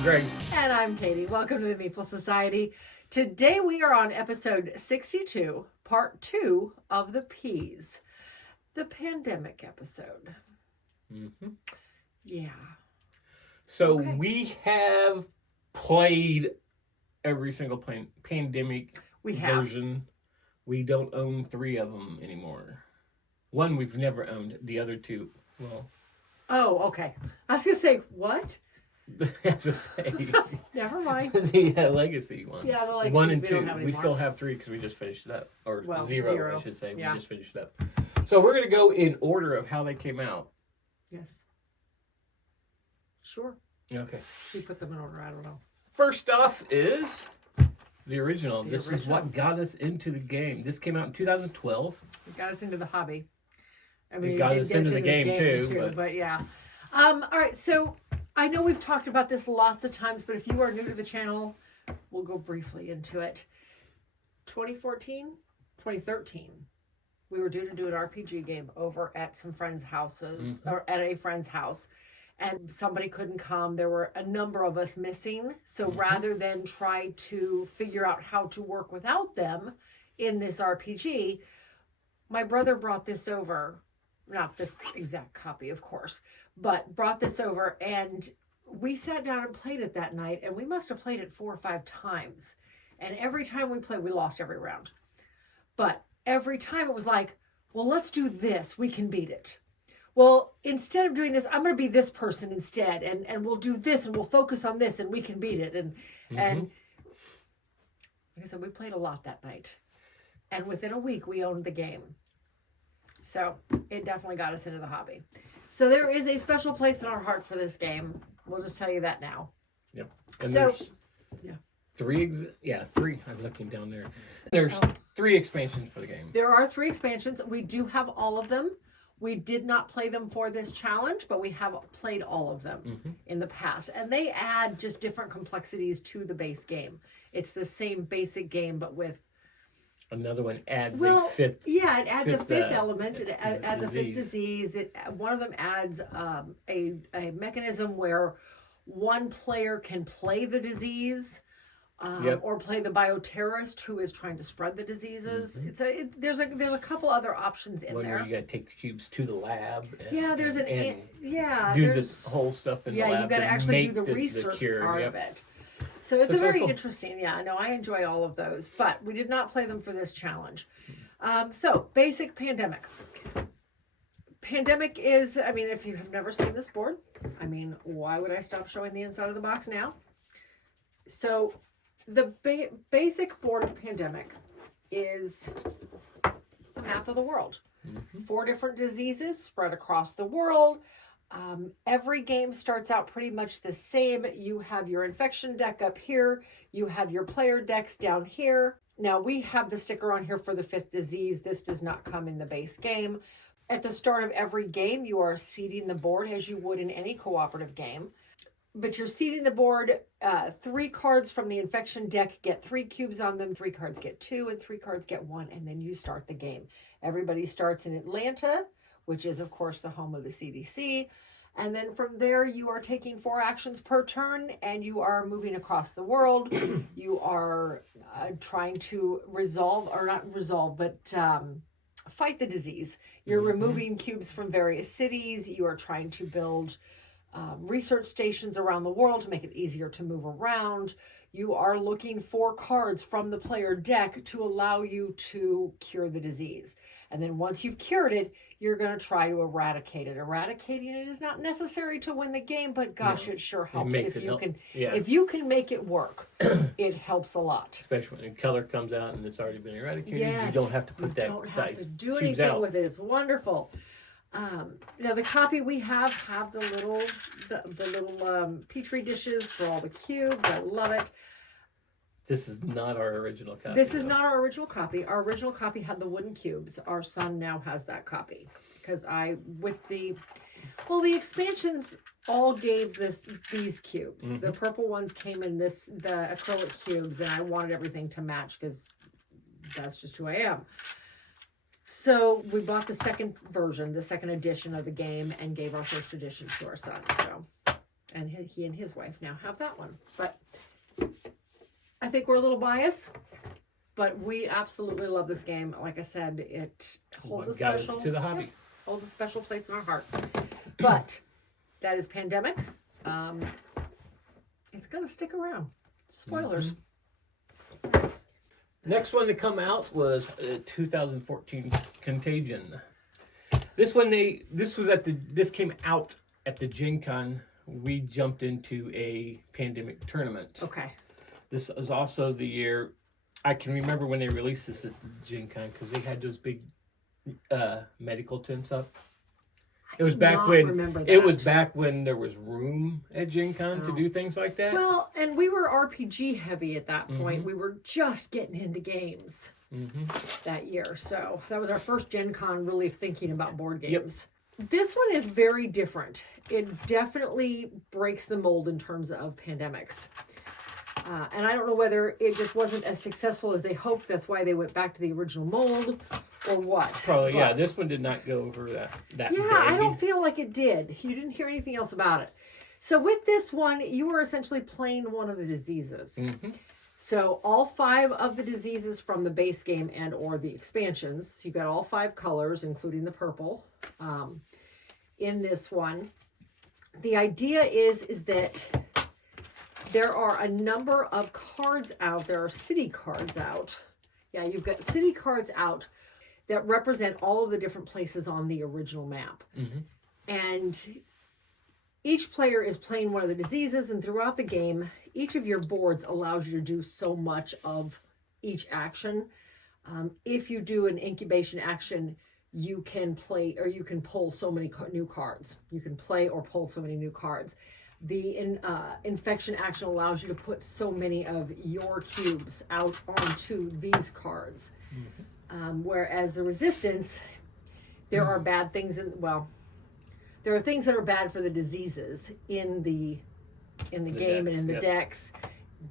I'm Greg. And I'm Katie. Welcome to the Meeple Society. Today we are on episode 62, part 2 of the P's, the pandemic episode. Mm-hmm. Yeah. So we have played every single pandemic version. We don't own 3 of them anymore. One we've never owned. The other 2, well. Oh, okay. I was going to say, what? As I say. Never mind. The legacy ones. Yeah, the legacies 1 and we 2. don't have We anymore. still have 3 because we just finished it up. Or Well, 0, I should say. Yeah. We just finished it up. So we're going to go in order of how they came out. Yes. Sure. Okay. We put them in order. I don't know. First off is the original. This is what got us into the game. This came out in 2012. It got us into the hobby. I mean, It got us into the game too. But yeah. All right. So I know we've talked about this lots of times, but if you are new to the channel, we'll go briefly into it. 2013, we were due to do an RPG game over at some friends' houses, or at a friend's house. And somebody couldn't come. There were a number of us missing. So rather than try to figure out how to work without them in this RPG, my brother brought this over. Not this exact copy, of course, but brought this over. And we sat down and played it that night. And we must have played it 4 or 5 times. And every time we played, we lost every round. But every time it was like, well, let's do this. We can beat it. Well, instead of doing this, I'm going to be this person instead, and we'll do this, and we'll focus on this, and we can beat it. And like I said, we played a lot that night, and within a week, we owned the game. So it definitely got us into the hobby. So there is a special place in our heart for this game. We'll just tell you that now. Yep. And so, there's 3. I'm looking down there. There's 3 expansions for the game. There are 3 expansions. We do have all of them. We did not play them for this challenge, but we have played all of them in the past. And they add just different complexities to the base game. It's the same basic game, but with... Another one adds a fifth... Yeah, it adds a fifth element. It adds a fifth disease. One of them adds a mechanism where one player can play the disease... or play the bioterrorist who is trying to spread the diseases. There's a couple other options in there. Where you got to take the cubes to the lab. And, do the whole stuff in the lab. Yeah, you got to actually do the research part of it. So it's a very interesting. Yeah, no, I enjoy all of those, but we did not play them for this challenge. So basic pandemic. Pandemic is, I mean, if you have never seen this board, I mean, why would I stop showing the inside of the box now? So the basic board of Pandemic is the map of the world. 4 different diseases spread across the world. Every game starts out pretty much the same. You have your infection deck up here. You have your player decks down here. Now we have the sticker on here for the 5th disease. This does not come in the base game. At the start of every game, you are seeding the board as you would in any cooperative game. But you're seeding the board, 3 cards from the infection deck get 3 cubes on them, 3 cards get 2, and 3 cards get 1, and then you start the game. Everybody starts in Atlanta, which is, of course, the home of the CDC. And then from there, you are taking 4 actions per turn, and you are moving across the world. You are trying to fight the disease. You're removing cubes from various cities. You are trying to build... research stations around the world to make it easier to move around. You are looking for cards from the player deck to allow you to cure the disease. And then once you've cured it, you're going to try to eradicate it. Eradicating it is not necessary to win the game, but gosh, it sure helps if you can make it work. It helps a lot. Especially when the color comes out and it's already been eradicated. Yes, you don't have to put don't have to do anything with it. It's wonderful. Now the copy we have the little petri dishes for all the cubes. I love it. This is not our original copy. This is not our original copy. Our original copy had the wooden cubes. Our son now has that copy because the expansions all gave these cubes. The purple ones came in the acrylic cubes, and I wanted everything to match because that's just who I am. So we bought the second version, the second edition of the game, and gave our first edition to our son. So And he and his wife now have that one. But I think we're a little biased, but we absolutely love this game. Like I said, it holds a special to the hobby. Holds a special place in our heart. But that is Pandemic. It's gonna stick around. Spoilers. Next one to come out was 2014 Contagion. This came out at the Gen Con. We jumped into a pandemic tournament. Okay. This is also the year I can remember when they released this at Gen Con because they had those big medical tents up. It was back when there was room at Gen Con to do things like that. Well, and we were RPG heavy at that point. We were just getting into games that year. So that was our first Gen Con really thinking about board games. Yep. This one is very different. It definitely breaks the mold in terms of pandemics. And I don't know whether it just wasn't as successful as they hoped. That's why they went back to the original mold. Or what? Probably, yeah. This one did not go over that Yeah, big. I don't feel like it did. You didn't hear anything else about it. So with this one, you were essentially playing one of the diseases. So all 5 of the diseases from the base game and or the expansions. So you've got all 5 colors, including the purple, in this one. The idea is that there are a number of cards out. There are city cards out. Yeah, you've got city cards out that represent all of the different places on the original map. And each player is playing one of the diseases, and throughout the game, each of your boards allows you to do so much of each action. If you do an incubation action, you can play or you can pull so many new cards. You can play or pull so many new cards. The infection action allows you to put so many of your cubes out onto these cards. Whereas the resistance, there are bad things there are things that are bad for the diseases in the game and in the decks.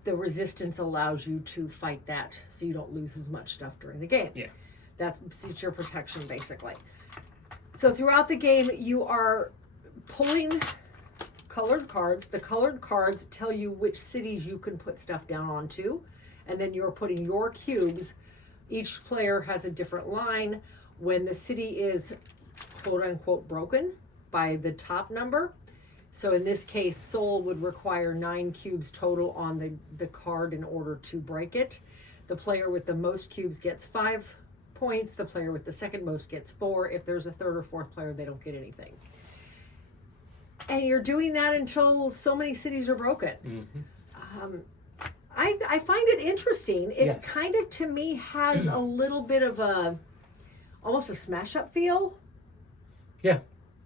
The resistance allows you to fight that so you don't lose as much stuff during the game. Yeah. It's your protection basically. So throughout the game you are pulling colored cards. The colored cards tell you which cities you can put stuff down onto, and then you're putting your cubes. Each player has a different line. When the city is quote unquote broken by the top number, so in this case Seoul would require 9 cubes total on the card in order to break it. The player with the most cubes gets 5 points. The player with the second most gets 4. If there's a third or fourth player, they don't get anything. And you're doing that until so many cities are broken. I find it interesting. It kind of, to me, has a little bit of almost a smash up feel.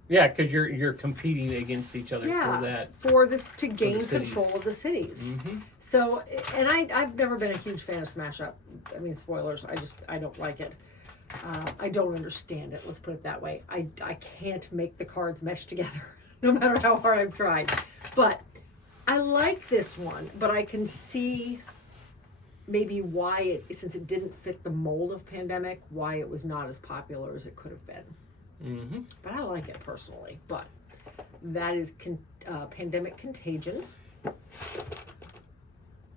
Yeah, because you're competing against each other for this to gain control of the cities. So, and I've never been a huge fan of smash up. I mean, spoilers. I don't like it. I don't understand it. Let's put it that way. I can't make the cards mesh together, no matter how hard I've tried. But I like this one, but I can see maybe why since it didn't fit the mold of Pandemic, why it was not as popular as it could have been. But I like it personally. But that is Pandemic Contagion.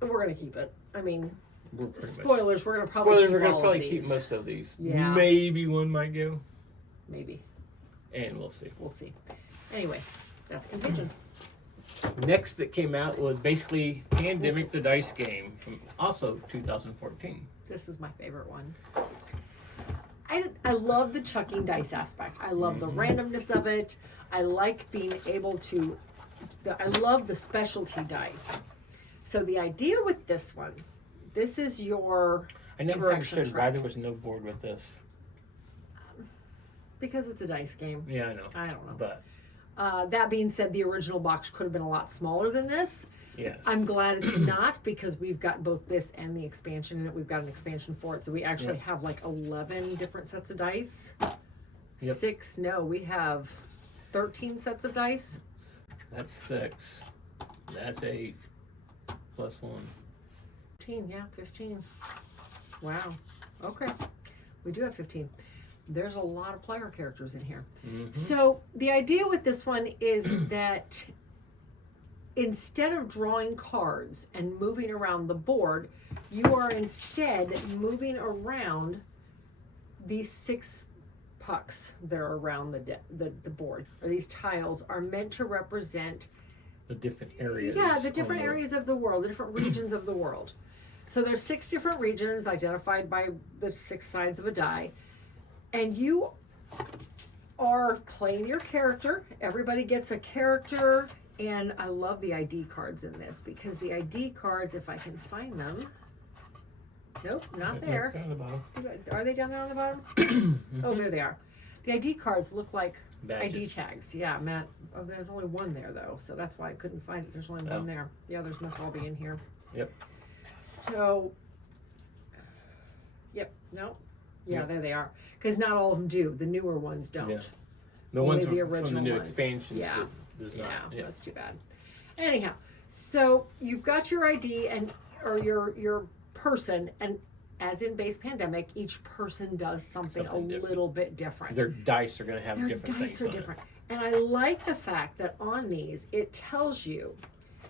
We're gonna keep it. I mean, spoilers. We're gonna probably keep most of these. Yeah. Maybe one might go. Maybe. And we'll see. We'll see. Anyway, that's Contagion. Next that came out was basically Pandemic the Dice Game from also 2014. This is my favorite one. I love the chucking dice aspect. I love the randomness of it. I like being able to, I love the specialty dice. So the idea with this one, this is your I never understood why there was no board with this. Because it's a dice game. Yeah, I know. I don't know. But that being said, the original box could have been a lot smaller than this. Yes. I'm glad it's not, because we've got both this and the expansion in it. We've got an expansion for it. So we actually have like 11 different sets of dice. We have 13 sets of dice. That's 6. That's 8. Plus 1. 15. Wow. Okay. We do have 15. There's a lot of player characters in here. So the idea with this one is that instead of drawing cards and moving around the board, you are instead moving around these 6 pucks that are around the board, or these tiles are meant to represent the different areas. Yeah, the different areas of the world, the different regions of the world. So there's 6 different regions identified by the 6 sides of a die, and you are playing your character. Everybody gets a character, and I love the ID cards in this because the ID cards, if I can find them. Nope, not there. Down the bottom. Are they down there on the bottom? Oh, there they are. The ID cards look like Badges. ID tags. Yeah, Matt. Oh, there's only one there though, so that's why I couldn't find it. There's only one there. The others must all be in here. Yep. So, yep. No. Yeah, Yep. there they are. Because not all of them do. The newer ones don't. Yeah. The Only ones the from the original new ones. expansions Yeah. does not. Yeah, that's too bad. Anyhow, so you've got your ID and or your person, and as in base Pandemic, each person does something Something little bit different. Their dice are going to have Their different dice things are on different. And I like the fact that on these, it tells you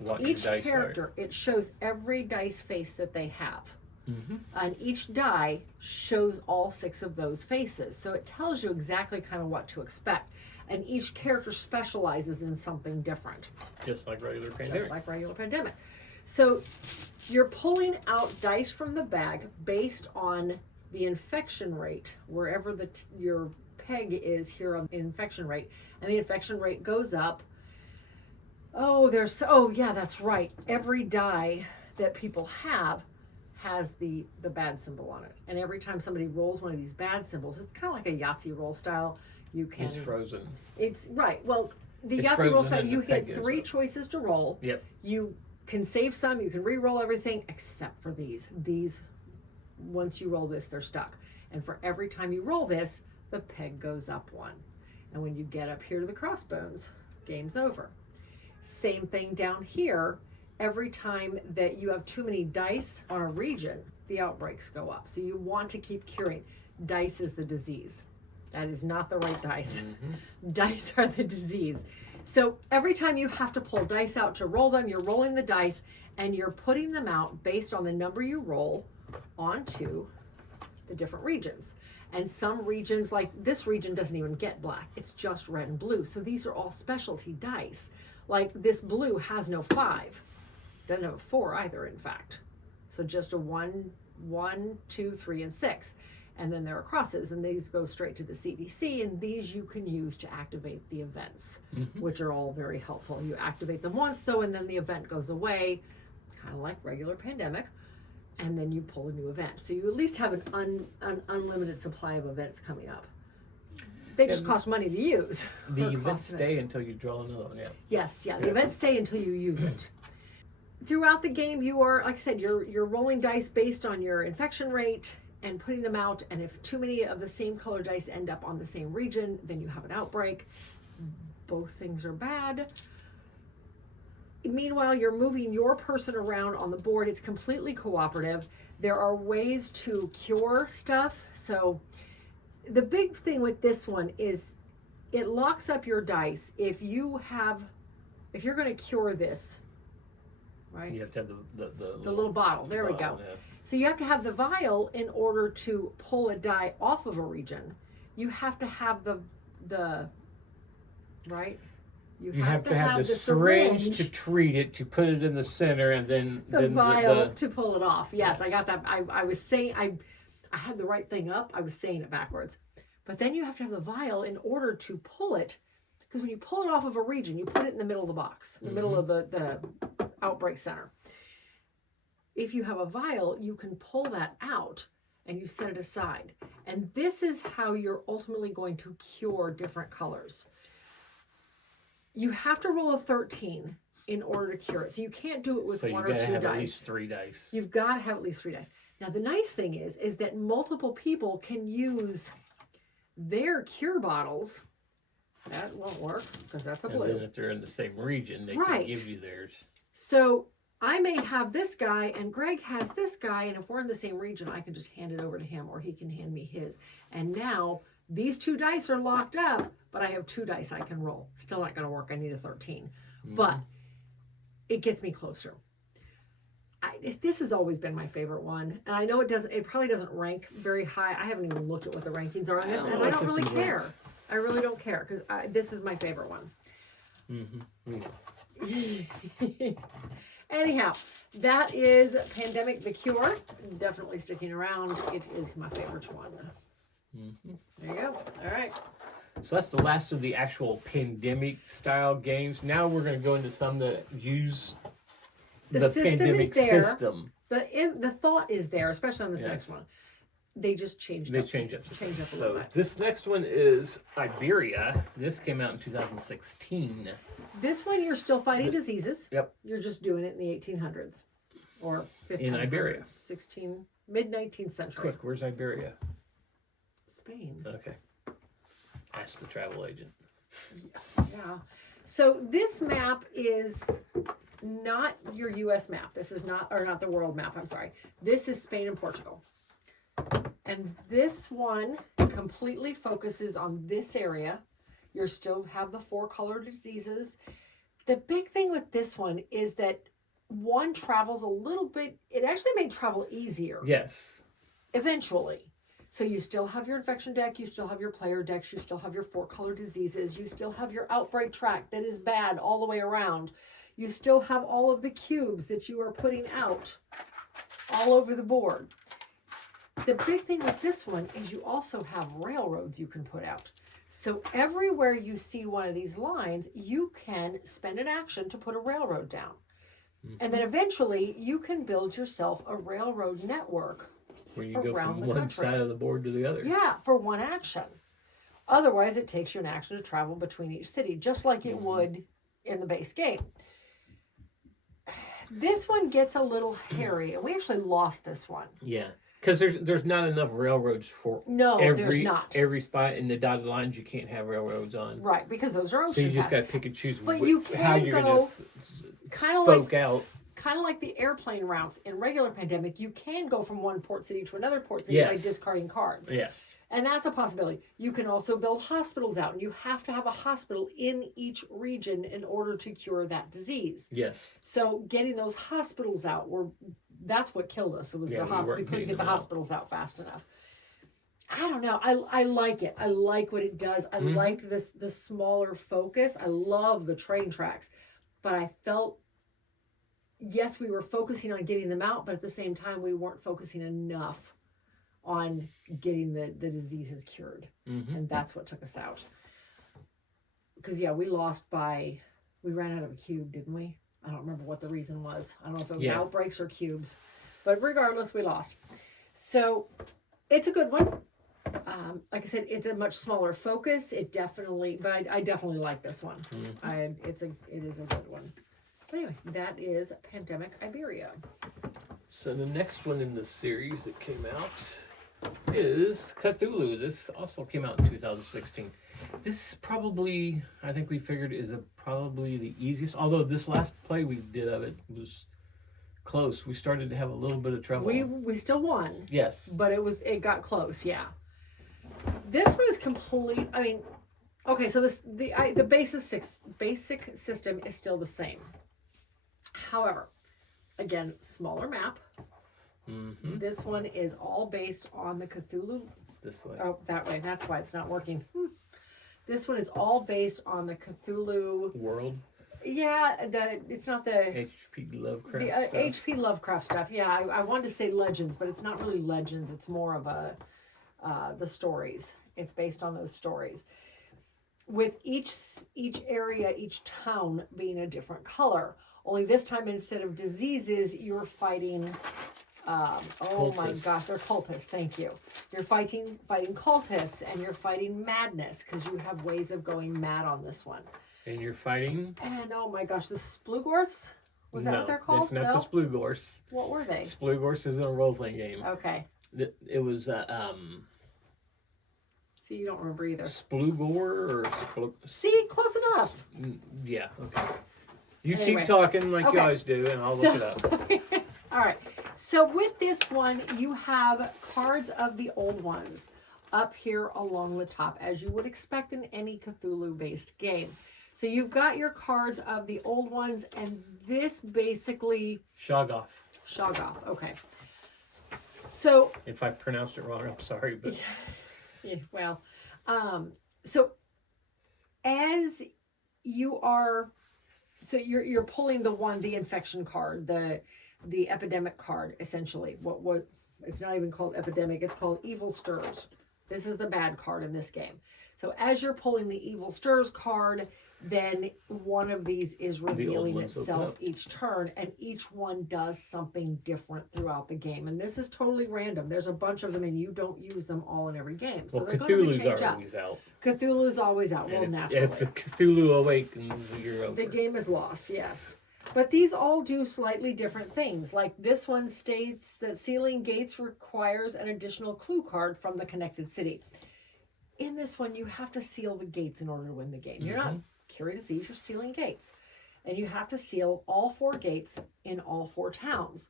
what each your dice character, it shows every dice face that they have. Mm-hmm. And each die shows all 6 of those faces. So it tells you exactly kind of what to expect. And each character specializes in something different. Just like regular Pandemic. Just like regular Pandemic. So you're pulling out dice from the bag based on the infection rate, wherever your peg is here on the infection rate. And the infection rate goes up. Oh, yeah, that's right. Every die that people have has the bad symbol on it. And every time somebody rolls one of these bad symbols, it's kind of like a Yahtzee roll style. You can. It's frozen. It's right. Well, the It's Yahtzee roll frozen style, and you the peg get goes 3 up. choices to roll. Yep. You can save some, you can re-roll everything except for these. These, once you roll this, they're stuck. And for every time you roll this, the peg goes up 1. And when you get up here to the crossbones, game's over. Same thing down here. Every time that you have too many dice on a region, the outbreaks go up. So you want to keep curing. Dice is the disease. That is not the right dice. Mm-hmm. Dice are the disease. So every time you have to pull dice out to roll them, you're rolling the dice and you're putting them out based on the number you roll onto the different regions. And some regions, like this region, doesn't even get black. It's just red and blue. So these are all specialty dice. Like this blue has no 5. Doesn't have a 4 either, in fact. So just a 1, 2, 3, and 6. And then there are crosses, and these go straight to the CDC, and these you can use to activate the events, which are all very helpful. You activate them once, though, and then the event goes away, kind of like regular Pandemic, and then you pull a new event. So you at least have an unlimited supply of events coming up. They just cost money to use. The events stay until you draw another one, yeah. Yes, yeah, the events stay until you use it. Throughout the game, you are, like I said, you're rolling dice based on your infection rate and putting them out, and if too many of the same color dice end up on the same region, then you have an outbreak. Both things are bad. Meanwhile, you're moving your person around on the board. It's completely cooperative. There are ways to cure stuff. So the big thing with this one is it locks up your dice. If you're going to cure this, right? You have to have the little bottle. There we go. Yeah. So you have to have the vial in order to pull a die off of a region. You have to have the right? You have to have the syringe to treat it, to put it in the center, and then the vial to pull it off. Yes, I got that. I was saying I had the right thing up. I was saying it backwards. But then you have to have the vial in order to pull it, because when you pull it off of a region, you put it in the middle of the box, in the middle of the outbreak center. If you have a vial, you can pull that out and you set it aside. And this is how you're ultimately going to cure different colors. You have to roll a 13 in order to cure it. So you can't do it with one or two dice. So you gotta have at least 3 dice. You've got to have at least 3 dice. Now the nice thing is that multiple people can use their cure bottles. That won't work because that's a blue. And then if they're in the same region, they can give you theirs. So I may have this guy and Greg has this guy, and if we're in the same region, I can just hand it over to him or he can hand me his. And now these 2 dice are locked up, but I have 2 dice I can roll. Still not going to work. I need a 13. But it gets me closer. This has always been my favorite one, and I know it probably doesn't rank very high. I haven't even looked at what the rankings are on this, and I don't really care. I really don't care, because this is my favorite one. Anyhow, that is Pandemic the Cure. Definitely sticking around. It is my favorite one. There you go. All right. So that's the last of the actual pandemic style games. Now we're going to go into some that use the pandemic system. The thought is there, especially on this next one. They just changed it. Change up a little bit. So this next one is Iberia. This came out in 2016. This one you're still fighting diseases. Yep. You're just doing it in the 1800s or 1500s. In Iberia. Mid-19th century. Quick, where's Iberia? Spain. Okay. Ask the travel agent. Yeah. So this map is not your U.S. map. This is not the world map. I'm sorry. This is Spain and Portugal. And this one completely focuses on this area. You still have the 4 color diseases. The big thing with this one is that one travels a little bit. It actually made travel easier. Yes. Eventually. So you still have your infection deck, you still have your player decks, you still have your 4 color diseases, you still have your outbreak track that is bad all the way around. You still have all of the cubes that you are putting out all over the board. The big thing with this one is you also have railroads you can put out. So everywhere you see one of these lines, you can spend an action to put a railroad down. And then eventually you can build yourself a railroad network where you go from one side of the board to the other. Yeah, for one action. Otherwise, it takes you an action to travel between each city, just like it would in the base game. This one gets a little hairy, and we actually lost this one. Yeah, because there's not enough railroads for there's not. Every spot in the dotted lines you can't have railroads on. Right, because those are ocean So you just got to pick and choose how you're going to spoke out. Kind of like the airplane routes in regular Pandemic, you can go from one port city to another port city by discarding cards. Yes. And that's a possibility. You can also build hospitals out, and you have to have a hospital in each region in order to cure that disease. Yes. So getting those hospitals out, that's what killed us. It was the hospital. We couldn't get the hospitals out fast enough. I don't know. I like it. I like what it does. I like the smaller focus. I love the train tracks. But I felt, yes, we were focusing on getting them out, but at the same time, we weren't focusing enough on getting the diseases cured. And that's what took us out. Because, we we ran out of a cube, didn't we? I don't remember what the reason was. I don't know if it was outbreaks or cubes. But regardless, we lost. So, it's a good one. Like I said, it's a much smaller focus. I definitely like this one. It is a good one. But anyway, that is Pandemic Iberia. So the next one in the series that came out is Cthulhu. This also came out in 2016. This is probably, I think we figured, is probably the easiest. Although this last play we did of it was close. We started to have a little bit of trouble. We still won. Yes. But it got close, yeah. This one is complete. I mean, okay, so the basic system is still the same. However, again, smaller map. This one is all based on the Cthulhu. It's this way. Oh, that way. That's why it's not working. This one is all based on the Cthulhu world. Yeah, it's not the H.P. Lovecraft stuff. H.P. Lovecraft stuff. Yeah, I wanted to say legends, but it's not really legends. It's more of the stories. It's based on those stories. With each area, each town being a different color. Only this time, instead of diseases, you're fighting. Cultists. My gosh, they're cultists. Thank you. You're fighting cultists, and you're fighting madness because you have ways of going mad on this one. And you're fighting. And oh my gosh, the Splugors. Was that what they're called? It's not the Splugors. What were they? Splugors is a role playing game. Okay. It was See, you don't remember either. Splugor or See, close enough. Yeah. Okay. You keep talking like you always do, and I'll look it up. All right. So with this one, you have cards of the old ones up here along the top, as you would expect in any Cthulhu-based game. So you've got your cards of the old ones, and this basically... Shoggoth. Okay. So... If I pronounced it wrong, I'm sorry, but... Yeah, well, so as you are... So you're pulling the infection card, the epidemic card, essentially. What it's not even called epidemic, it's called Evil Stirs. This is the bad card in this game. So as you're pulling the Evil Stirs card, then one of these is revealing itself each turn, and each one does something different throughout the game. And this is totally random. There's a bunch of them, and you don't use them all in every game. So they're going to change up. Cthulhu's always out. Well, naturally. If Cthulhu awakens, you're over. The game is lost, yes. But these all do slightly different things. Like this one states that sealing gates requires an additional clue card from the connected city. In this one, you have to seal the gates in order to win the game. You're not curing disease, you're sealing gates. And you have to seal all 4 gates in all 4 towns.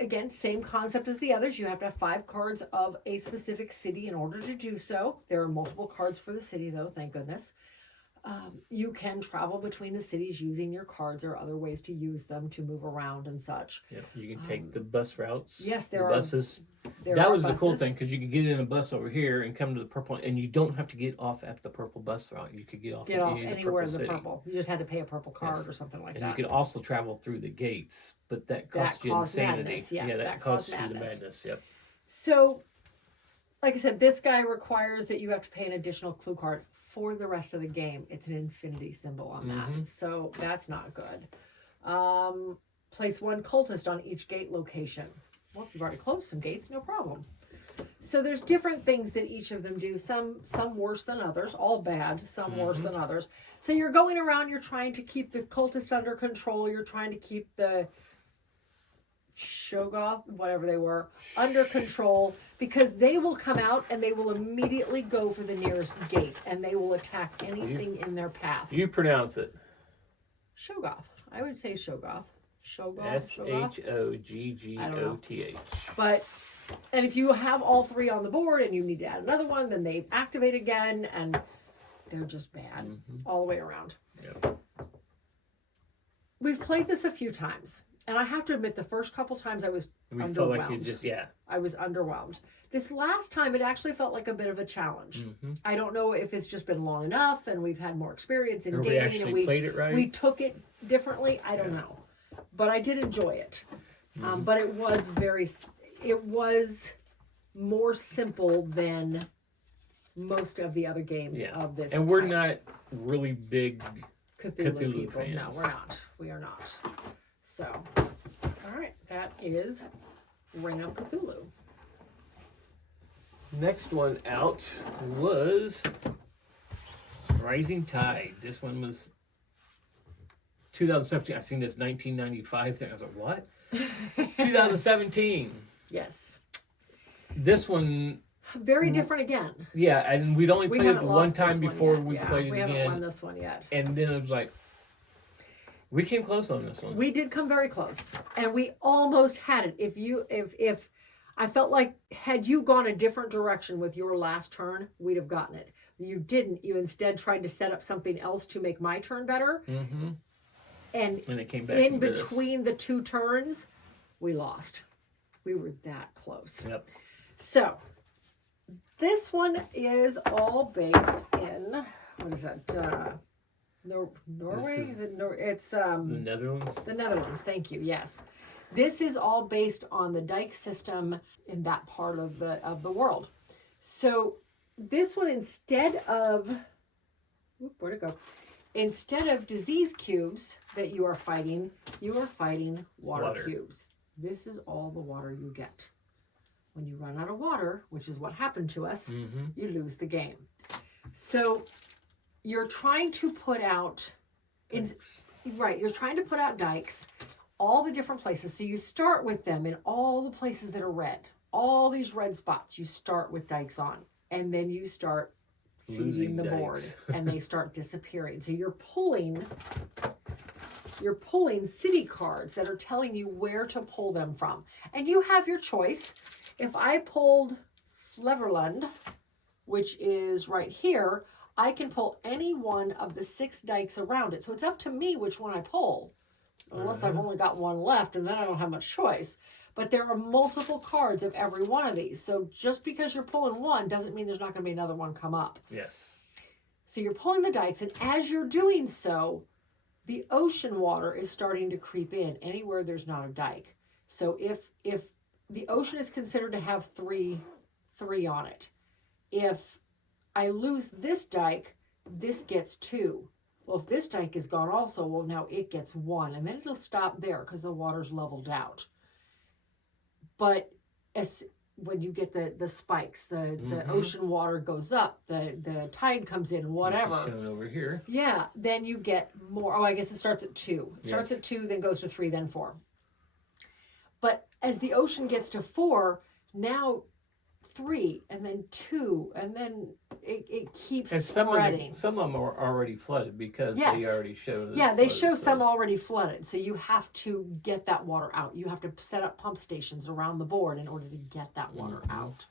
Again, same concept as the others. You have to have 5 cards of a specific city in order to do so. There are multiple cards for the city, though, thank goodness. You can travel between the cities using your cards or other ways to use them to move around and such. Yeah, you can take the bus routes. Yes, there are buses. That was the cool thing, because you could get in a bus over here and come to the purple, and you don't have to get off at the purple bus route. You could get off anywhere in the purple. You just had to pay a purple card or something like that. And you could also travel through the gates, but that costs you insanity. Madness, that costs you the madness. Yep. So, like I said, this guy requires that you have to pay an additional clue card for the rest of the game. It's an infinity symbol on that. So that's not good. Place 1 cultist on each gate location. Well, if you've already closed some gates, no problem. So there's different things that each of them do. Some worse than others, all bad, some worse than others. So you're going around, you're trying to keep the cultists under control. You're trying to keep the Shoggoth, whatever they were, under control, because they will come out and they will immediately go for the nearest gate and they will attack anything in their path. You pronounce it. Shoggoth. I would say Shoggoth. Shoggoth. Shoggoth. But, and if you have all 3 on the board and you need to add another one, then they activate again, and they're just bad all the way around. Yep. We've played this a few times. And I have to admit, the first couple times I was underwhelmed. Felt like you just, I was underwhelmed. This last time, it actually felt like a bit of a challenge. I don't know if it's just been long enough and we've had more experience in gaming and played it right. We took it differently. I don't know. But I did enjoy it. But it was more simple than most of the other games of this And we're not really big Cthulhu people. fans. No, we're not. We are not. So, all right, that is Reign of Cthulhu. Next one out was Rising Tide. This one was 2017. I seen this 1995 thing. I was like, what? 2017. Yes. This one... Very different again. Yeah, and we'd only played it one time before we played it again. We haven't won this one yet. And then it was like... We came close on this one. We did come very close, and we almost had it. If I felt like had you gone a different direction with your last turn, we'd have gotten it. You didn't. You instead tried to set up something else to make my turn better. And it came back in between the 2 turns, we lost. We were that close. Yep. So this one is all based in, what is that? Norway? It's the Netherlands. The Netherlands, thank you. Yes, this is all based on the dike system in that part of the world. So this one, instead of where'd it go? Instead of disease cubes that you are fighting water cubes. This is all the water you get. When you run out of water, which is what happened to us, you lose the game. So you're trying to put out, you're trying to put out dikes, all the different places. So you start with them in all the places that are red. All these red spots, you start with dikes on. And then you start seeding the board and they start disappearing. So you're pulling city cards that are telling you where to pull them from. And you have your choice. If I pulled Fleverland, which is right here, I can pull any one of the 6 dikes around it. So it's up to me which one I pull. Unless I've only got one left, and then I don't have much choice. But there are multiple cards of every one of these. So just because you're pulling one doesn't mean there's not going to be another one come up. Yes. So you're pulling the dikes, and as you're doing so, the ocean water is starting to creep in anywhere there's not a dike. So if the ocean is considered to have three on it, if I lose this dike, this gets 2. Well, if this dike is gone also, well, now it gets 1. And then it'll stop there because the water's leveled out. But when you get the spikes, the ocean water goes up, the tide comes in, whatever. Which is shown over here. Yeah, then you get more. Oh, I guess it starts at 2. It starts at 2, then goes to 3, then 4. But as the ocean gets to 4, now 3, and then 2, and then it keeps spreading. Some of them are already flooded because they already show. Yeah, they show some already flooded. So you have to get that water out. You have to set up pump stations around the board in order to get that water out.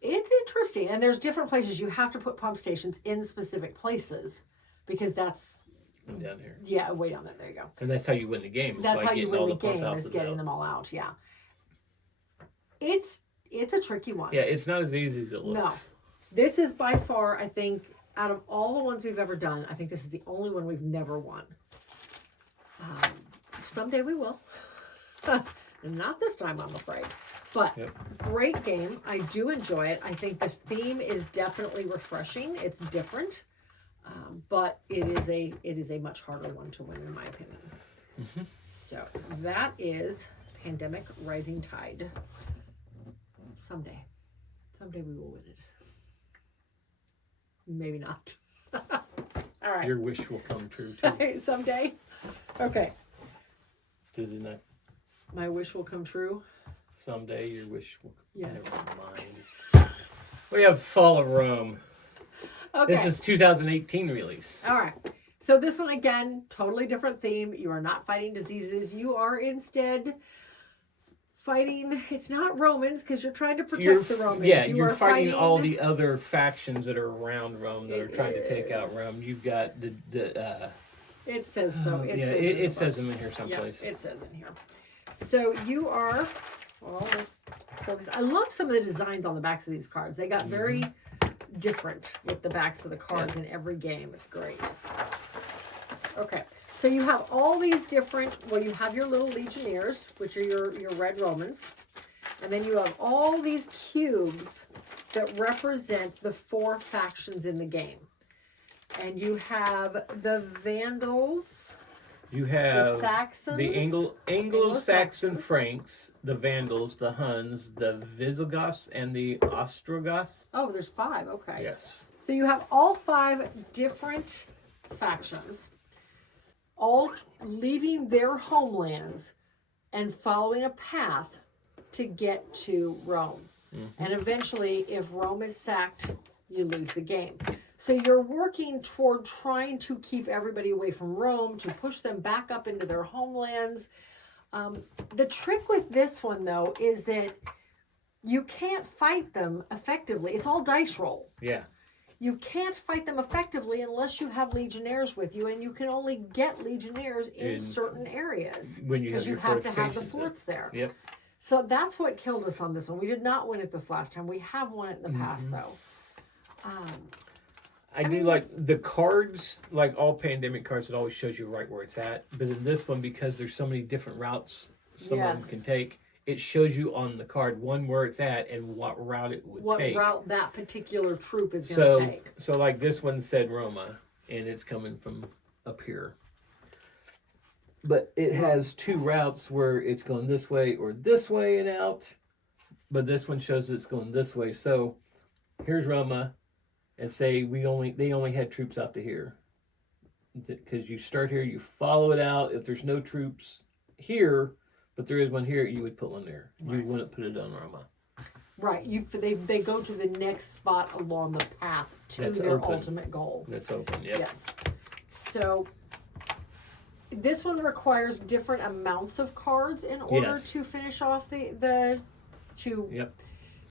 It's interesting. And there's different places. You have to put pump stations in specific places because that's... down here. Yeah, way down there. There you go. And that's how you win the game. That's how you win the game, is getting them all out. Yeah. It's a tricky one. Yeah, it's not as easy as it looks. No. This is by far, I think, out of all the ones we've ever done, I think this is the only one we've never won. Someday we will. Not this time, I'm afraid. But great game. I do enjoy it. I think the theme is definitely refreshing. It's different. But it is a much harder one to win, in my opinion. So that is Pandemic Rising Tide. Someday we will win it. Maybe not. All right. Your wish will come true too. Someday. Okay. Did it not? My wish will come true. Someday your wish will. Yes. Never mind. We have Fall of Rome. Okay. This is 2018 release. All right. So this one again, totally different theme. You are not fighting diseases. You are instead fighting. It's not Romans because you're trying to protect the Romans. Yeah, you're fighting all the other factions that are around Rome that are trying to take out Rome. You've got the it says so. It says them in here someplace. Yeah, it says in here. So you are. Well, let's pull this. I love some of the designs on the backs of these cards. They got very different with the backs of the cards in every game. It's great. Okay. So you have all these different, well, you have your little legionnaires, which are your red Romans. And then you have all these cubes that represent the 4 factions in the game. And you have the Vandals. You have the Saxons. The Anglo-Saxon Franks, the Vandals, the Huns, the Visigoths, and the Ostrogoths. Oh, there's 5. Okay. Yes. So you have all 5 different factions, all leaving their homelands and following a path to get to Rome. And eventually, if Rome is sacked, you lose the game. So you're working toward trying to keep everybody away from Rome, to push them back up into their homelands. The trick with this one, though, is that you can't fight them effectively. It's all dice roll. Yeah. You can't fight them effectively unless you have legionnaires with you, and you can only get legionnaires in certain areas. When you have because you have to have the forts there. Yep. So that's what killed us on this one. We did not win it this last time. We have won it in the past, though. I do like the cards, like all pandemic cards, it always shows you right where it's at. But in this one, because there's so many different routes some of them can take, it shows you on the card where it's at and what route it would take. What route that particular troop is going to take. So like this one said Roma, and it's coming from up here. But it has 2 routes where it's going this way or this way and out. But this one shows it's going this way. So here's Roma, and say they only had troops out to here. Because you start here, you follow it out. If there's no troops here, but there is one here, you would put one there. Right. You wouldn't put it on Roma. Right. They go to the next spot along the path to their ultimate goal. That's open, yep. Yes. So this one requires different amounts of cards in order to finish off to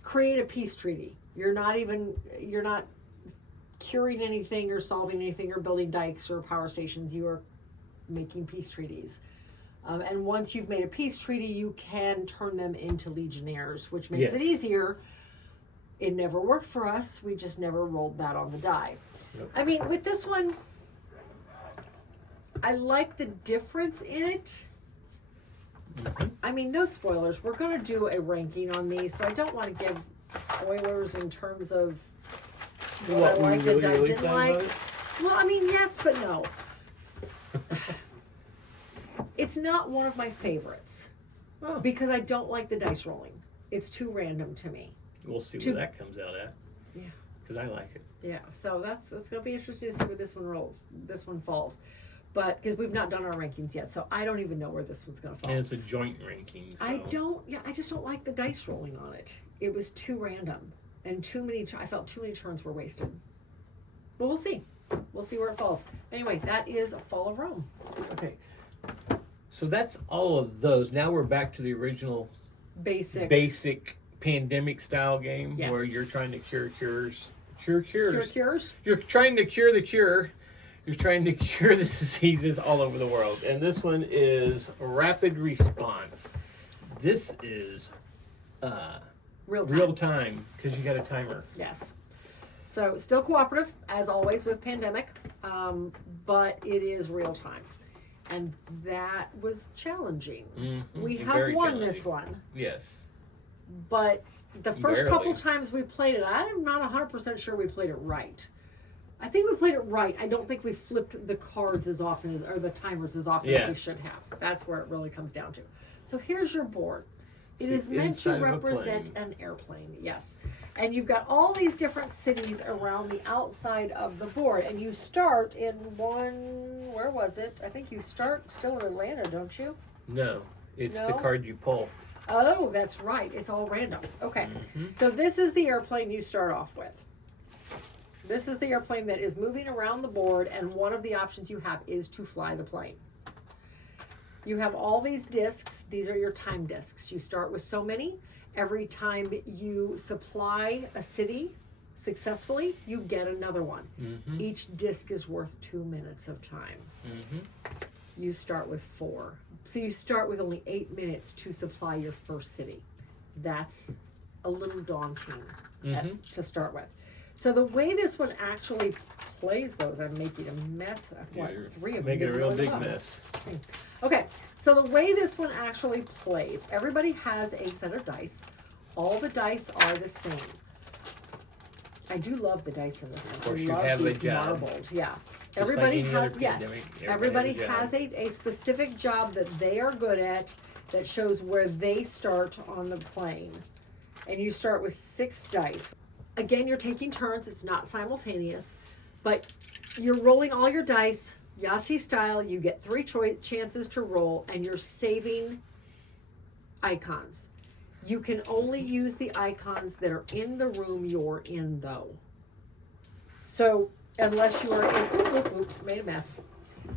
create a peace treaty. You're not curing anything or solving anything or building dikes or power stations. You are making peace treaties. And once you've made a peace treaty, you can turn them into legionnaires, which makes it easier. It never worked for us. We just never rolled that on the die. Yep. I mean, with this one, I like the difference in it. I mean, no spoilers. We're going to do a ranking on these, so I don't want to give spoilers in terms of what I liked and I didn't like. Well, I mean, yes, but no. It's not one of my favorites because I don't like the dice rolling. It's too random to me. We'll see where that comes out at. Yeah. Because I like it. Yeah, so that's going to be interesting to see where this one falls. But because we've not done our rankings yet, so I don't even know where this one's going to fall. And it's a joint ranking. So. I just don't like the dice rolling on it. It was too random and I felt too many turns were wasted. But we'll see. We'll see where it falls. Anyway, that is Fall of Rome. Okay. So that's all of those. Now we're back to the original basic pandemic style game where you're trying to cure cures. You're trying to cure the cure. You're trying to cure the diseases all over the world. And this one is rapid response. This is real time because you got a timer. Yes. So still cooperative as always with pandemic, but it is real time. And that was challenging. Mm-hmm. We have won this one. Yes. But the first couple times we played it, I'm not 100% sure we played it right. I think we played it right. I don't think we flipped the cards as often or the timers as often as we should have. That's where it really comes down to. So here's your board. It is meant to represent an airplane, yes. And you've got all these different cities around the outside of the board. And you start in where was it? I think you start still in Atlanta, don't you? No, it's the card you pull. Oh, that's right. It's all random. Okay. Mm-hmm. So this is the airplane you start off with. This is the airplane that is moving around the board, and one of the options you have is to fly the plane. You have all these discs. These are your time discs. You start with so many. Every time you supply a city successfully, you get another one. Mm-hmm. Each disc is worth 2 minutes of time. Mm-hmm. You start with 4. So you start with only 8 minutes to supply your first city. That's a little daunting to start with. So the way this one actually plays those, I'm making a mess. What, 3 of them? Making a real big mess. Okay, so the way this one actually plays, everybody has a set of dice. All the dice are the same. I do love the dice in this one. Of course, you have a job. Marbled. Yeah. Everybody has a specific job that they are good at that shows where they start on the plane. And you start with 6 dice. Again, you're taking turns. It's not simultaneous. But you're rolling all your dice, Yahtzee style. You get 3 chances to roll, and you're saving icons. You can only use the icons that are in the room you're in, though. So, unless you are in... made a mess.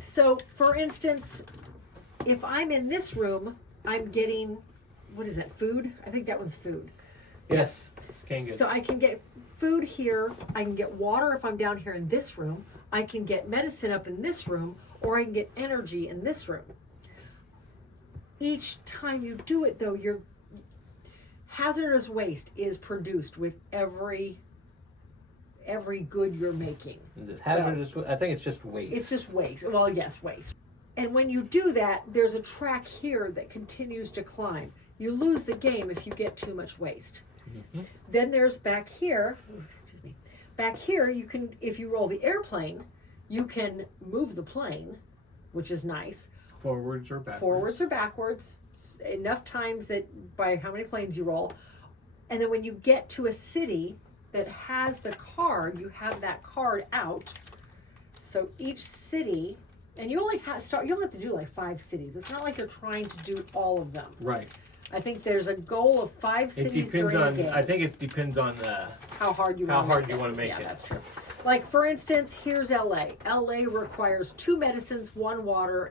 So, for instance, if I'm in this room, I'm getting... What is that, food? I think that one's food. Yes. So I can get food here. I can get water if I'm down here in this room. I can get medicine up in this room, or I can get energy in this room. Each time you do it, though, your hazardous waste is produced with every good you're making. Is it hazardous? I think it's just waste. It's just waste. Well, yes, waste. And when you do that, there's a track here that continues to climb. You lose the game if you get too much waste. Mm-hmm. Then there's back here, back here you can, if you roll the airplane, you can move the plane, which is nice. Forwards or backwards. Enough times that by how many planes you roll. And then when you get to a city that has the card, you have that card out. So each city, and you only have to do like 5 cities. It's not like you're trying to do all of them. Right. I think there's a goal of 5 cities during the game. I think it depends on how hard you want to make it. Yeah, that's true. Like, for instance, here's LA. LA requires 2 medicines, 1 water,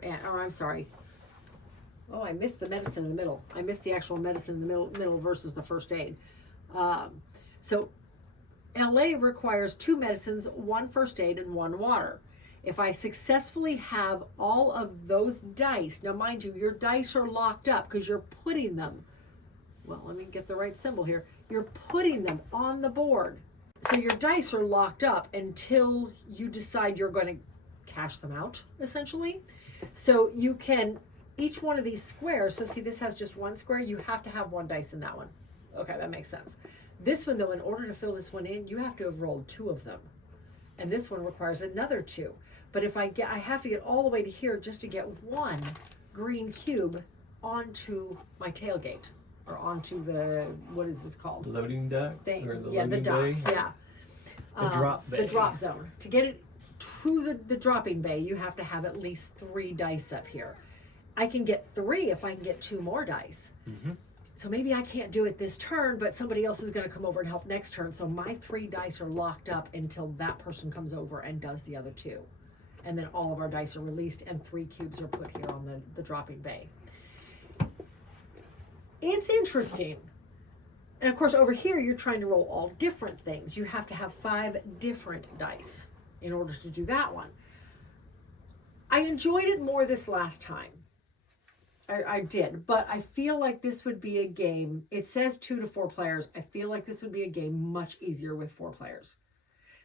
Oh, I missed the medicine in the middle. I missed the actual medicine in the middle versus the first aid. So LA requires 2 medicines, 1 first aid, and 1 water. If I successfully have all of those dice, now mind you, your dice are locked up because you're putting them, well, let me get the right symbol here. You're putting them on the board. So your dice are locked up until you decide you're going to cash them out, essentially. So you can, each one of these squares, so see this has just 1 square, you have to have 1 dice in that one. Okay, that makes sense. This one though, in order to fill this one in, you have to have rolled 2 of them. And this one requires another 2. But if I have to get all the way to here just to get 1 green cube onto my tailgate. Or onto the, what is this called? Loading dock? The dock, bay? yeah. The drop bay. The drop zone. To get it to the dropping bay, you have to have at least 3 dice up here. I can get 3 if I can get 2 more dice. Mm-hmm. So maybe I can't do it this turn, but somebody else is going to come over and help next turn. So my 3 dice are locked up until that person comes over and does the other 2. And then all of our dice are released and 3 cubes are put here on the dropping bay. It's interesting. And of course, over here, you're trying to roll all different things. You have to have 5 different dice in order to do that one. I enjoyed it more this last time. I did, but I feel like this would be a game. It says 2 to 4 players. I feel like this would be a game much easier with 4 players.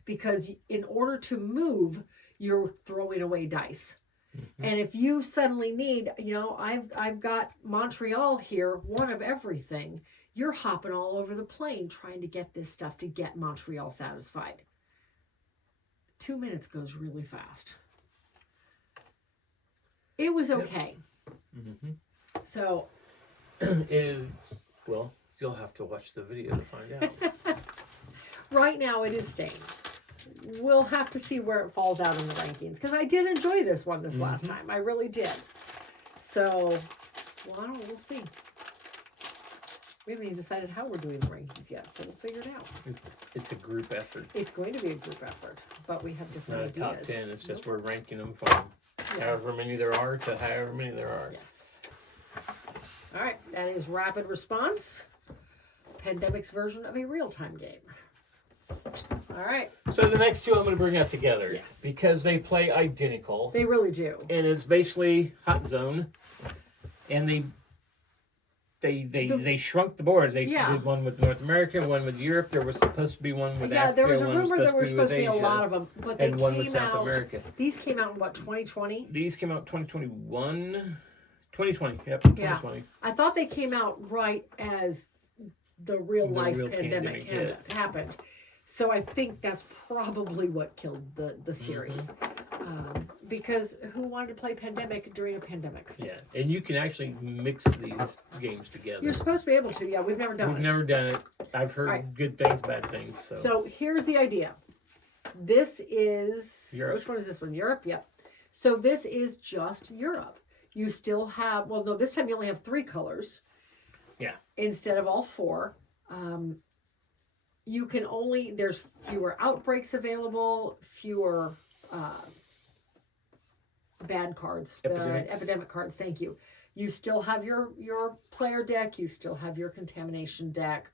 Because in order to move, you're throwing away dice. Mm-hmm. And if you suddenly need, I've got Montreal here, 1 of everything. You're hopping all over the plane trying to get this stuff to get Montreal satisfied. 2 minutes goes really fast. It was okay. Mm-hmm. So. Well, you'll have to watch the video to find out. Right now it is staying. We'll have to see where it falls out in the rankings. Because I did enjoy this one this last time. I really did. So, we'll see. We haven't even decided how we're doing the rankings yet, so we'll figure it out. It's a group effort. It's going to be a group effort, but we have just no ideas. Not a top 10. It's just we're ranking them from however many there are to however many there are. Yes. All right. That is Rapid Response, Pandemic's version of a real-time game. All right. So the next 2 I'm going to bring up together. Yes. Because they play identical. They really do. And it's basically Hot Zone. And they shrunk the boards. They did one with North America, one with Europe. There was supposed to be one with Africa. There was a rumor there were supposed to be a Asia, lot of them, but they and one with South America. These came out in what, 2020? These came out 2021. 2020. Yep. 2020. Yeah. I thought they came out right as the real pandemic happened. So I think that's probably what killed the series. Mm-hmm. Because who wanted to play Pandemic during a pandemic? Yeah, and you can actually mix these games together. You're supposed to be able to. Yeah, we've never done it. We've never done it. I've heard good things, bad things. So here's the idea. This is... Europe. Which one is this one? Europe? Yep. So this is just Europe. You still have... Well, no, this time you only have 3 colors. Yeah. Instead of all 4. You can only... There's fewer outbreaks available, fewer... bad cards, the epidemic cards. Thank you. You still have your player deck. You still have your contamination deck,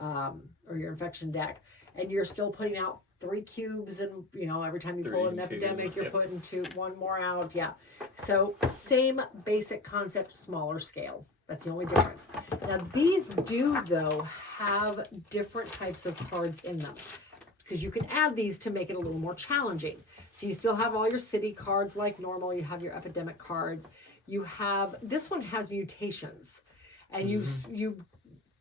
or your infection deck, and you're still putting out 3 cubes. And every time you pull an epidemic, you're putting 1 more out. Yeah. So same basic concept, smaller scale. That's the only difference. Now these do though have different types of cards in them, because you can add these to make it a little more challenging. So you still have all your city cards like normal. You have your epidemic cards. You have, this one has mutations. And you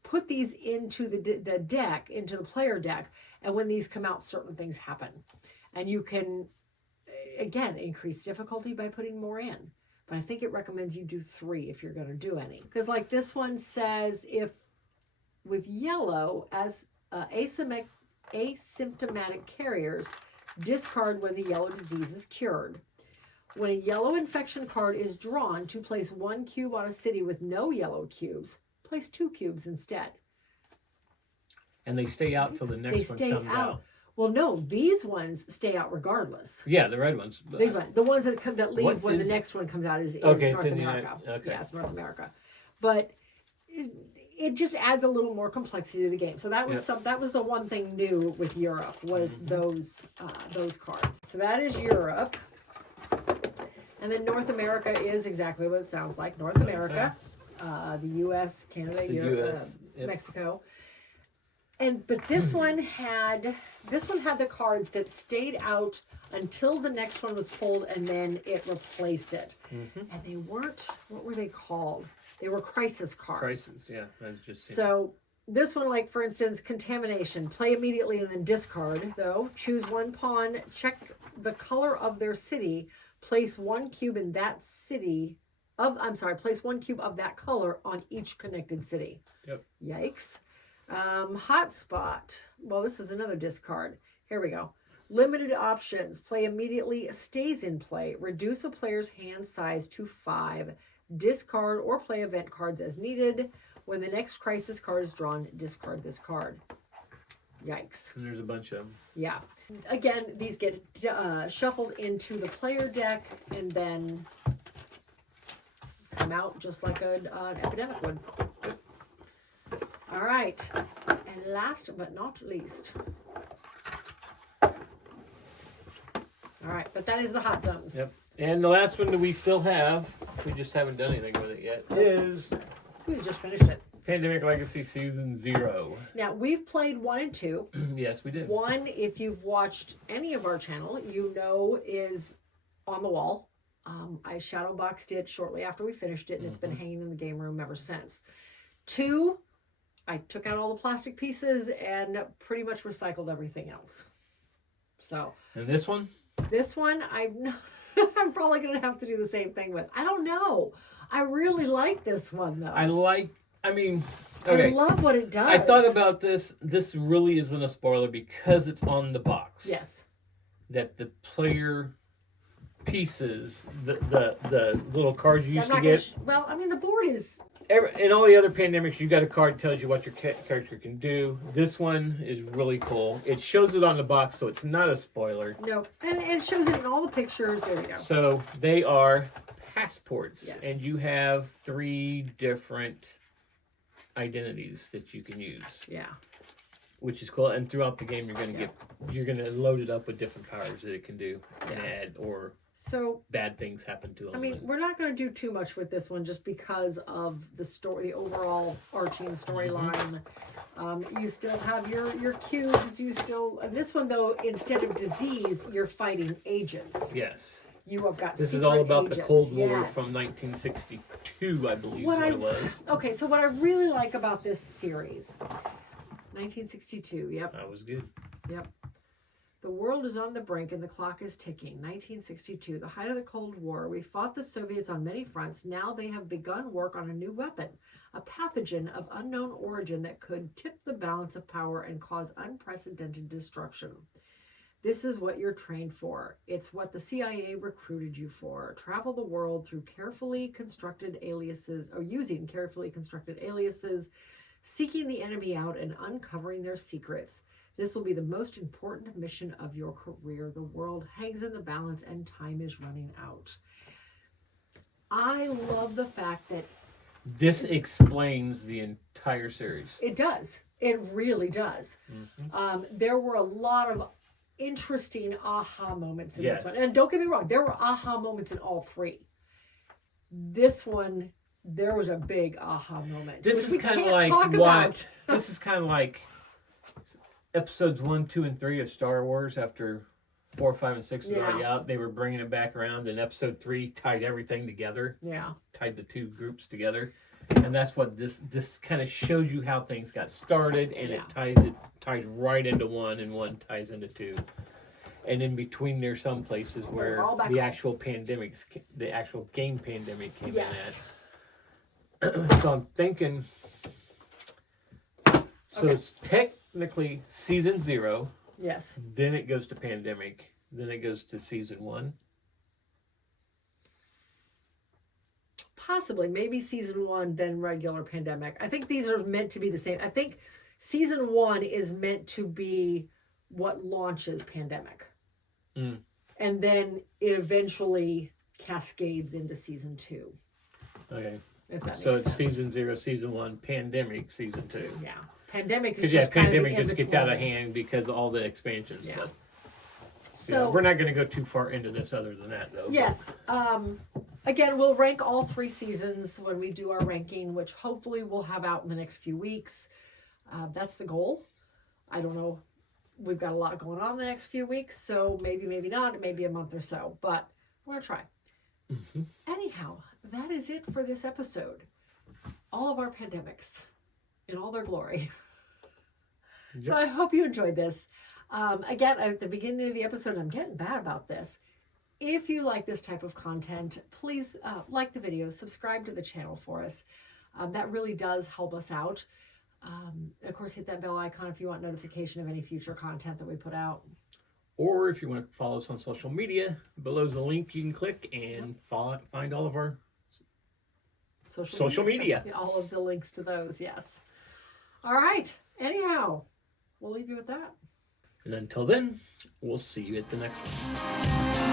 put these into the deck, into the player deck. And when these come out, certain things happen. And you can, again, increase difficulty by putting more in. But I think it recommends you do 3 if you're going to do any. Because like this one says, if with yellow as asymptomatic carriers, discard when the yellow disease is cured. When a yellow infection card is drawn to place 1 cube on a city with no yellow cubes, place 2 cubes instead. And they stay out till the next one comes out. Well, no, these ones stay out regardless. Yeah, the red ones. These ones, the ones that leave when the next one comes out is North America. Okay. Yeah, it's North America. But it just adds a little more complexity to the game. So that was that was the one thing new with Europe was those cards. So that is Europe. And then North America is exactly what it sounds like. North America, the U.S., Canada, Europe, Mexico. But this one had the cards that stayed out until the next one was pulled, and then it replaced it. And they weren't. What were they called? They were crisis cards. Crisis, yeah. That's just so. This one, like for instance, contamination. Play immediately and then discard. Though choose one pawn. Check the color of their city. Place one cube in that city. Place one cube of that color on each connected city. Yep. Yikes. Hotspot. Well, this is another discard. Here we go. Limited options. Play immediately stays in play. Reduce a player's hand size to 5. Discard or play event cards as needed. When the next crisis card is drawn, discard this card. Yikes. And there's a bunch of them. Yeah. Again, these get shuffled into the player deck and then come out just like an epidemic would. All right. And last but not least. All right. But that is the hot zones. Yep. And the last one that we still have, we just haven't done anything with it yet, is... We just finished it. Pandemic Legacy Season 0. Now, we've played 1 and 2. Yes, we did. 1, if you've watched any of our channel, you know is on the wall. I shadow boxed it shortly after we finished it, and it's been hanging in the game room ever since. 2, I took out all the plastic pieces and pretty much recycled everything else. So. And this one? This one, I'm probably going to have to do the same thing with. I don't know. I really like this one, though. I love what it does. I thought about this. This really isn't a spoiler because it's on the box. Yes. That the player pieces, the little cards you used to get. The board is... In all the other pandemics, you got a card that tells you what your character can do. This one is really cool. It shows it on the box, so it's not a spoiler. No, and it shows it in all the pictures. There we go. So they are passports, yes. And you have 3 different identities that you can use. Yeah. Which is cool. And throughout the game, you're gonna load it up with different powers that it can do and add, or bad things happen to them. We're not going to do too much with this one just because of the story, the overall arching storyline. You still have your cubes. This one though, instead of disease, you're fighting agents. Yes. You have got. This is all about the Cold War from 1962, I believe. What it was. Okay, so what I really like about this series, 1962. Yep. That was good. Yep. The world is on the brink and the clock is ticking. 1962, the height of the Cold War. We fought the Soviets on many fronts. Now they have begun work on a new weapon, a pathogen of unknown origin that could tip the balance of power and cause unprecedented destruction. This is what you're trained for. It's what the CIA recruited you for. Travel the world through carefully constructed aliases, or using carefully constructed aliases, seeking the enemy out and uncovering their secrets. This will be the most important mission of your career. The world hangs in the balance and time is running out. I love the fact that this explains the entire series. It does. It really does. There were a lot of interesting aha moments in this one. And don't get me wrong, there were aha moments in all 3. This one, there was a big aha moment. This is kind of like episodes 1, 2, and 3 of Star Wars. After 4, 5, and 6 is already out, they were bringing it back around, and episode 3 tied everything together. Yeah, tied the 2 groups together, and that's what this kind of shows you how things got started, and it ties right into 1, and 1 ties into 2, and in between there's some places where the actual game pandemic came in at. So I'm thinking. So it's technically season 0. Yes. Then it goes to pandemic. Then it goes to season 1. Possibly. Maybe season 1, then regular pandemic. I think these are meant to be the same. I think season 1 is meant to be what launches pandemic. And then it eventually cascades into season 2. Okay. if that makes So it's sense. season 0, season 1, pandemic, season 2. Yeah. Pandemic is Because just pandemic kind of just gets out of hand because of all the expansions. Yeah. But, so we're not going to go too far into this other than that, though. Yes. Again, we'll rank all 3 seasons when we do our ranking, which hopefully we'll have out in the next few weeks. That's the goal. I don't know. We've got a lot going on the next few weeks, so maybe not, maybe a month or so, but we're going to try. Mm-hmm. Anyhow, that is it for this episode. All of our pandemics in all their glory. Yep. So I hope you enjoyed this. Again, at the beginning of the episode, I'm getting bad about this. If you like this type of content, please like the video, subscribe to the channel for us. That really does help us out. Of course, hit that bell icon if you want notification of any future content that we put out. Or if you want to follow us on social media, below the link you can click and find all of our social media. All of the links to those, yes. All right. Anyhow, we'll leave you with that. And until then, we'll see you at the next one.